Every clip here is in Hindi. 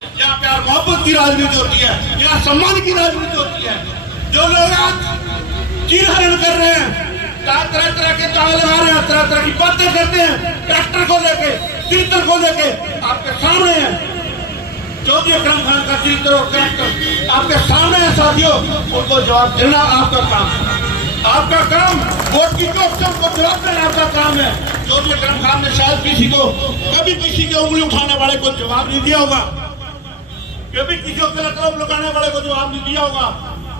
यहाँ प्यार मोहब्बत की राजनीति होती है, यहाँ सम्मान की राजनीति होती है। जो लोग आज चीरहरण कर रहे हैं, तरह तरह के ताले लगा रहे हैं, तरह तरह की बातें करते हैं, ट्रैक्टर को लेके, चरित्र को लेके, आपके सामने है चौधरी अकरम खान का चरित्र और ट्रैक्टर आपके सामने है साथियों। उनको जवाब देना आपका काम है, आपका काम वोट की चोट से उनको जवाब देना आपका काम है। चौधरी अकरम खान ने शायद कभी किसी के उंगली उठाने वाले को जवाब नहीं दिया होगा, कभी किसी को गलत आरोप लगाने वाले को जवाब नहीं दिया होगा।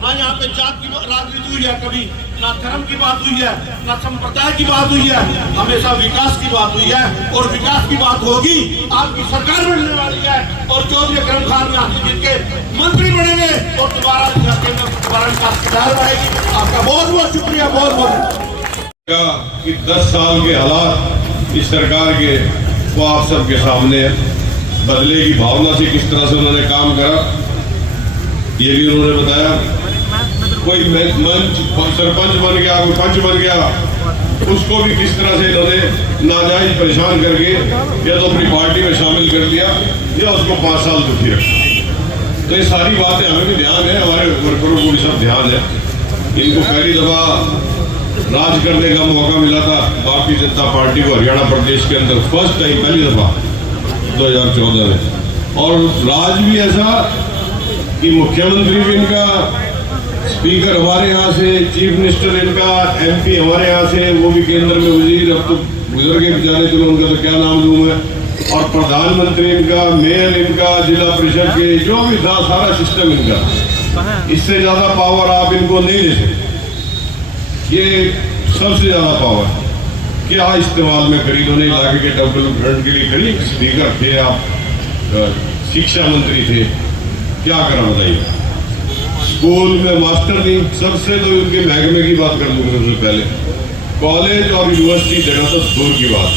ना यहाँ पे जात की राजनीति हुई है, कभी ना धर्म की बात हुई है, ना संप्रदाय की बात हुई है, हमेशा विकास की बात हुई है। और विकास की बात होगी, आपकी सरकार बनने वाली है और चौधरी अकरम खान यहाँ से जीत के मंत्री बनेंगे और दोबारा विकास की लहर बढ़ेगी। आपका बहुत बहुत शुक्रिया, बहुत बहुत। कि 10 साल के हालात इस सरकार के वो आप सबके सामने बदले की भावना से किस तरह से उन्होंने काम करा, ये भी उन्होंने बताया। कोई मंच सरपंच बन गया, कोई पंच बन गया, उसको भी किस तरह से इन्होंने नाजायज परेशान करके या तो अपनी पार्टी में शामिल कर दिया या उसको 5 साल दुखी रखा। तो ये सारी बातें हमें भी ध्यान है, हमारे वर्करों को भी सब ध्यान है। इनको पहली दफा राज करने का मौका मिला था भारतीय जनता पार्टी को हरियाणा प्रदेश के अंदर, फर्स्ट टाइम, पहली दफा 2014 में। और राज भी ऐसा कि मुख्यमंत्री भी इनका, स्पीकर हमारे यहाँ से, चीफ मिनिस्टर इनका, MP हमारे यहाँ से, वो भी केंद्र में वजीर, अब तो गुजर के बेचारे, चलो उनका तो क्या नाम लूँ मैं, और प्रधानमंत्री इनका, मेयर इनका, जिला परिषद के जो भी था सारा सिस्टम इनका। इससे ज्यादा पावर आप इनको नहीं दे सकते, ये सबसे ज्यादा पावर क्या इस्तेमाल में करी इन्होंने इलाके के डेवलपमेंट के लिए करी। स्पीकर थे आप, शिक्षा मंत्री थे, क्या करा बताइए। स्कूल में मास्टर नहीं, सबसे तो उनके महकमे की बात कर दूंगा सबसे पहले। कॉलेज और यूनिवर्सिटी देना तो दूर की बात,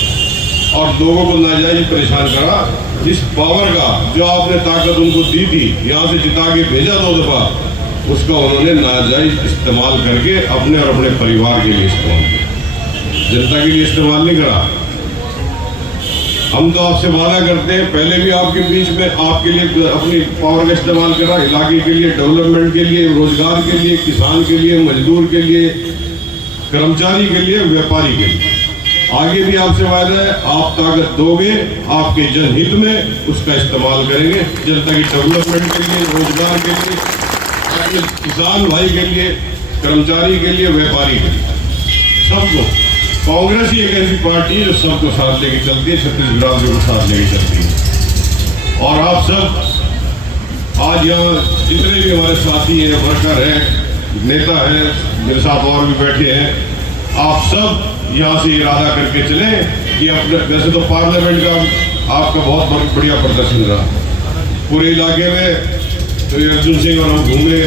और लोगों को नाजायज परेशान करा। जिस पावर का जो आपने ताकत उनको दी थी, यहाँ से जिता के भेजा 2 दफा, उसका उन्होंने नाजायज इस्तेमाल करके अपने और अपने परिवार के लिए इस्तेमाल किया, जनता के लिए इस्तेमाल नहीं करा। हम तो आपसे वादा करते हैं, पहले भी आपके बीच में आपके लिए अपनी पावर का इस्तेमाल करा, इलाके के लिए, डेवलपमेंट के लिए, रोजगार के लिए, किसान के लिए, मजदूर के लिए, कर्मचारी के लिए, व्यापारी के लिए। आगे भी आपसे वादा है, आप ताकत दोगे आपके जनहित में, उसका इस्तेमाल करेंगे, जनता की डेवलपमेंट के लिए, रोजगार के लिए, किसान भाई के लिए, कर्मचारी के लिए, व्यापारी के लिए, सबको। कांग्रेस ही एक ऐसी पार्टी है जो सबको साथ लेके चलती है, छत्तीसगढ़ राज्य को साथ लेके चलती है। और आप सब आज यहाँ जितने भी हमारे साथी हैं, वर्कर हैं, नेता हैं, मेरे साथ और भी बैठे हैं, आप सब यहाँ से इरादा करके चले कि अपने, वैसे तो पार्लियामेंट का आपका बहुत बढ़िया प्रदर्शन रहा पूरे इलाके में, तो अर्जुन सिंह और हम घूमे,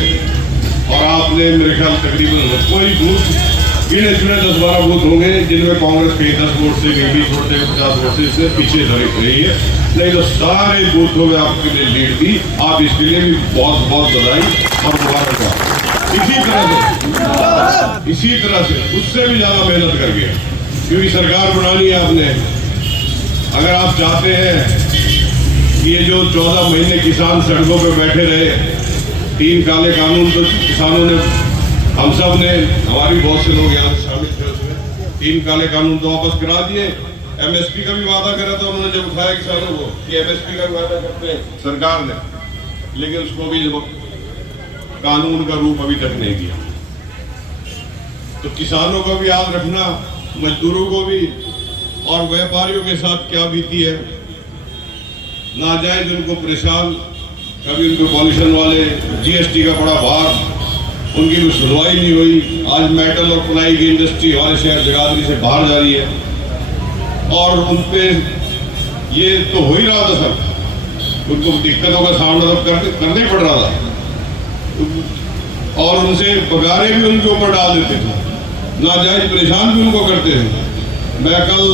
और आपने मेरे ख्याल तकरीबन कोई बूथ गिने चुने 10-12 बूथ होंगे जिनमें कांग्रेस कहीं 10 वोट से, कहीं 20 वोट से, 50 वोट से इससे पीछे रही है, नहीं तो सारे बूथों में आपके लिए लीड दी। आप इसके लिए भी बहुत बहुत बधाई और मुबारकबाद। इसी तरह से उससे भी ज्यादा मेहनत करके, क्योंकि सरकार बनानी है आपने। अगर आप चाहते हैं कि ये जो 14 महीने किसान सड़कों पर बैठे रहे, 3 काले कानून तो किसानों ने, हम सब ने, हमारी बहुत से लोग यहाँ से शामिल थे उसमें, 3 काले कानून तो वापस करा दिए। MSP का भी वादा करा था उन्होंने, जब उठाया किसानों को कि MSP का भी वादा करते हैं सरकार ने, लेकिन उसको भी कानून का रूप अभी तक नहीं दिया। तो किसानों का भी याद रखना, मजदूरों को भी, और व्यापारियों के साथ क्या बीती है, नाजायज उनको परेशान, कभी उनको पॉल्यूशन वाले, GST का बड़ा भार, उनकी कोई सुनवाई नहीं हुई। आज मेटल और प्लाई की इंडस्ट्री हमारे शहर जगाधरी से बाहर जा रही है, और उन पे ये तो हो ही रहा था सब, उनको दिक्कतों का सामना तो करना ही पड़ रहा था, और उनसे पगारे भी उनके ऊपर डाल देते थे, नाजायज परेशान भी उनको करते थे। मैं कल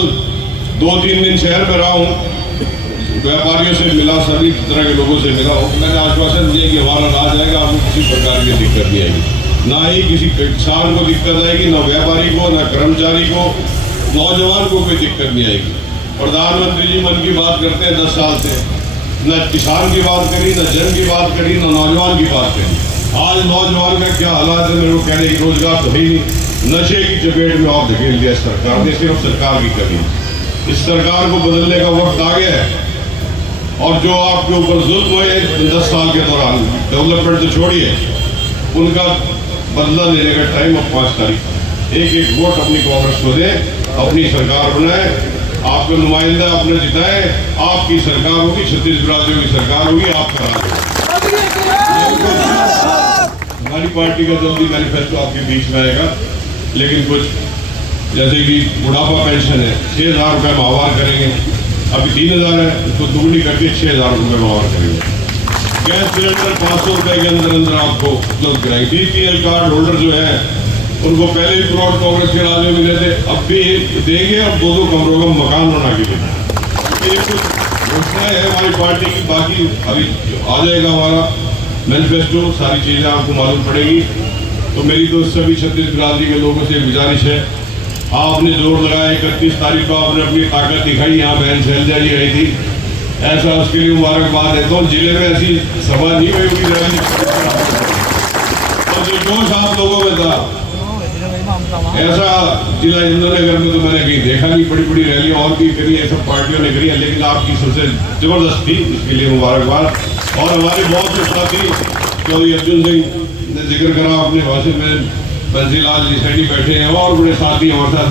2-3 दिन शहर में रहा हूँ, व्यापारियों से मिला, सभी तरह के लोगों से मिला हूँ। मैंने आश्वासन दिया कि हमारा राज आएगा, आपको किसी प्रकार की दिक्कत नहीं आएगी, ना ही किसी किसान को दिक्कत आएगी, ना व्यापारी को, ना कर्मचारी को, नौजवान को कोई दिक्कत नहीं आएगी। प्रधानमंत्री जी मन की बात करते हैं 10 साल से, न किसान की बात करी, न जन की बात करी, न नौजवान की बात करी। आज नौजवान का क्या हालात है मेरे को कहने की, रोजगार तो है ही नहीं, नशे की चपेट में आप धकेल दिया सरकार ने। सिर्फ सरकार की कमी, इस सरकार को बदलने का वक्त आ गया है। और जो आपके ऊपर जुल्म हुए 10 साल के दौरान, डेवलपमेंट तो छोड़िए, उनका बदला लेने का टाइम अब 5 तारीख। एक एक वोट अपनी कांग्रेस को दे, अपनी सरकार बनाए, आपके नुमाइंदा अपने जिताए, आपकी सरकार होगी, छत्तीसगढ़ राज्यों की सरकार होगी, आपका हमारी पार्टी का जल्दी मैनिफेस्टो आपके बीच में आएगा। लेकिन कुछ जैसे कि बुढ़ापा पेंशन है, 6,000 रुपये माहवार करेंगे, अभी 3,000 है, उसको दुगनी करके 6,000 रुपये माहवार करेंगे। गैस सिलेंडर 500 रुपये के अंदर अंदर आपको उपलब्ध कराएंगे। BPL कार्ड होल्डर जो है उनको पहले भी प्लॉट कांग्रेस के राज में मिले थे, अब भी देंगे और 2-2 कमरों का मकान बना के देंगे। ये कुछ घोषणाएं है हमारी पार्टी की। बाकी अभी आ जाएगा हमारा मैनिफेस्टो, सारी चीजें आपको मालूम पड़ेगी। तो मेरी तो सभी छत्तीसगढ़ राज्य के लोगों से गुजारिश है, आपने जोर लगाया, 31 तारीख को आपने अपनी ताकत दिखाई, यहाँ बहन शैलजा जी आई थी, ऐसा उसके लिए मुबारकबाद है। तो जिले में ऐसी सभा नहीं हुई होगी रैली, और जो जोश आप लोगों में था ऐसा जिला इंद्रनगर में तो मैंने कहीं देखा नहीं। बड़ी बड़ी रैलियां और भी करी है, सब पार्टियों ने करी है, लेकिन आपकी सबसे जबरदस्त थी, इसके लिए मुबारकबाद। और हमारे बहुत से साथी चौधरी अर्जुन सिंह ने जिक्र करा अपने भाषण में, बंसीलाल जी सैनी बैठे हैं, और बड़े साथी हमारे साथ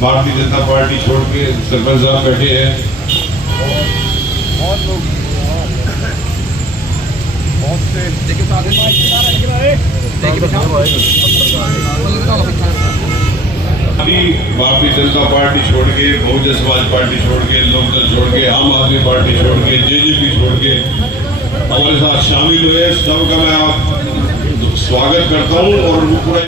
भारतीय जनता पार्टी छोड़ के सरपंच साहब बैठे हैं। अभी भारतीय जनता पार्टी छोड़ के, बहुजन समाज पार्टी छोड़ के, लोकदल छोड़ के, आम आदमी पार्टी छोड़ के, JJP छोड़ के हमारे साथ शामिल हुए, सबका मैं आप स्वागत करता हूँ। और पूरा